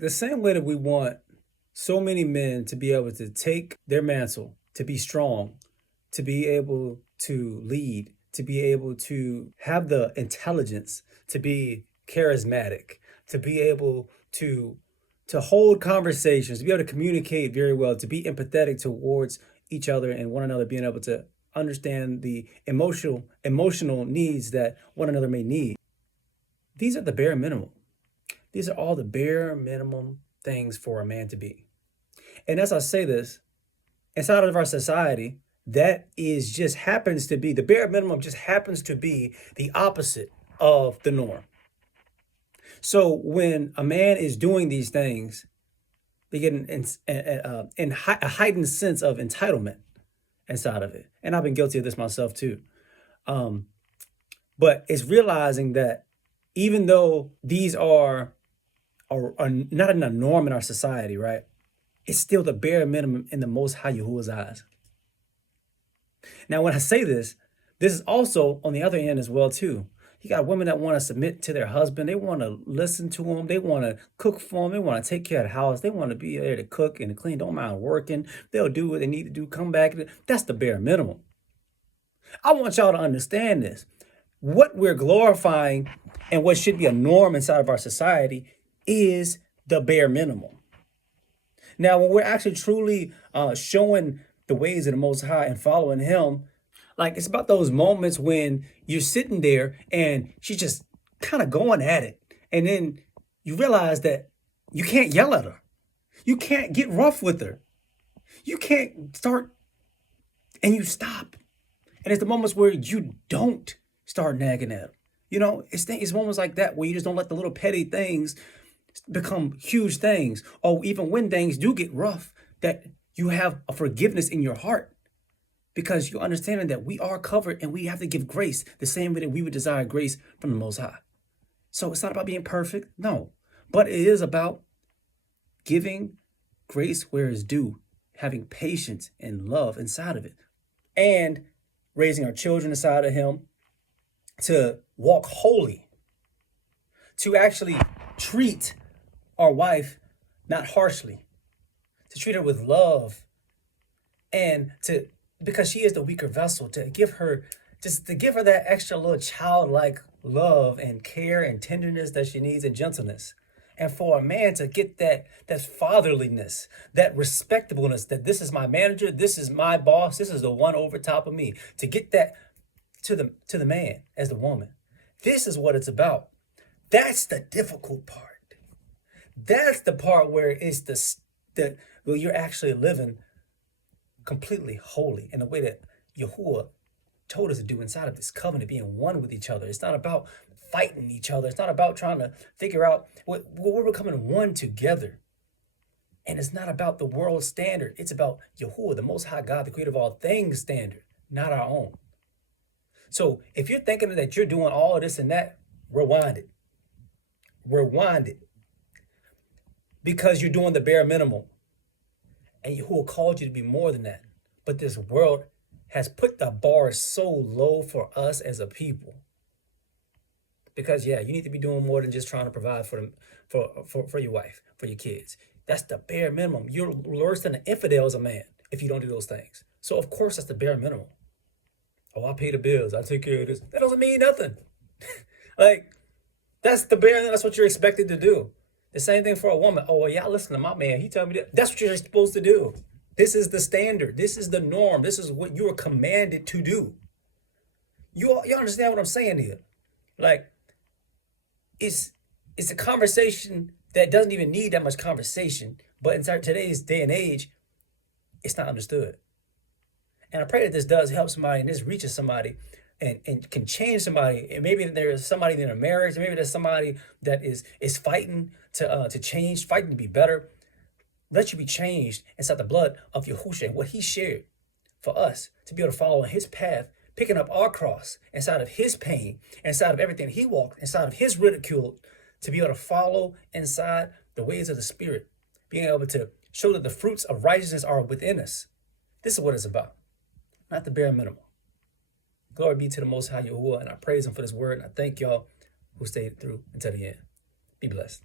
The same way that we want so many men to be able to take their mantle, to be strong, to be able to lead, to be able to have the intelligence, to be charismatic, to be able to hold conversations, to be able to communicate very well, to be empathetic towards each other and one another, being able to understand the emotional needs that one another may need. These are the bare minimum. These are all the bare minimum things for a man to be. And as I say this, inside of our society, that is just happens to be the bare minimum, just happens to be the opposite of the norm. So when a man is doing these things, they get a heightened sense of entitlement inside of it. And I've been guilty of this myself too. Um, but it's realizing that even though these are not in a norm in our society, right? It's still the bare minimum in the Most High Yahuwah's eyes. Now, when I say this, this is also on the other end as well too. You got women that want to submit to their husband. They want to listen to him. They want to cook for him. They want to take care of the house. They want to be there to cook and to clean. Don't mind working. They'll do what they need to do. Come back. That's the bare minimum. I want y'all to understand this. What we're glorifying and what should be a norm inside of our society is the bare minimum. Now, when we're actually truly showing the ways of the Most High and following Him, like it's about those moments when you're sitting there and she's just kind of going at it. And then you realize that you can't yell at her. You can't get rough with her. You can't start and you stop. And it's the moments where you don't start nagging at her. You know, it's moments like that where you just don't let the little petty things become huge things. Or even when things do get rough, that you have a forgiveness in your heart. Because you're understanding that we are covered and we have to give grace the same way that we would desire grace from the Most High. So it's not about being perfect, no. But it is about giving grace where it's due, having patience and love inside of it, and raising our children inside of Him to walk holy, to actually treat our wife not harshly, to treat her with love, and to, because she is the weaker vessel, to give her that extra little childlike love and care and tenderness that she needs and gentleness. And for a man to get that fatherliness, that respectableness, that this is my manager, this is my boss, this is the one over top of me, to get that to the man as the woman. This is what it's about. That's the difficult part. That's the part where it's where you're actually living completely holy in the way that Yahuwah told us to do inside of this covenant, being one with each other. It's not about fighting each other. It's not about trying to figure out we're becoming one together. And it's not about the world standard. It's about Yahuwah, the Most High God, the creator of all things standard, not our own. So if you're thinking that you're doing all of this and that, rewind it. Rewind it. Because you're doing the bare minimum. And Yahuwah called you to be more than that. But this world has put the bar so low for us as a people. Because yeah, you need to be doing more than just trying to provide for your wife, for your kids. That's the bare minimum. You're worse than an infidel as a man if you don't do those things. So of course that's the bare minimum. Oh, I pay the bills. I take care of this. That doesn't mean nothing. Like, that's the bare minimum. That's what you're expected to do. The same thing for a woman. Oh, well, yeah, listen to my man. He told me that. That's what you're supposed to do. This is the standard. This is the norm. This is what you are commanded to do. You understand what I'm saying here? Like, it's a conversation that doesn't even need that much conversation. But in today's day and age, it's not understood. And I pray that this does help somebody and this reaches somebody and can change somebody. And maybe there's somebody in a marriage. Maybe there's somebody that is fighting to change, fighting to be better. Let you be changed inside the blood of Yahushua and what He shared for us to be able to follow His path, picking up our cross inside of His pain, inside of everything He walked, inside of His ridicule, to be able to follow inside the ways of the Spirit, being able to show that the fruits of righteousness are within us. This is what it's about, not the bare minimum. Glory be to the Most High Yahuwah, and I praise Him for this word, and I thank y'all who stayed through until the end. Be blessed.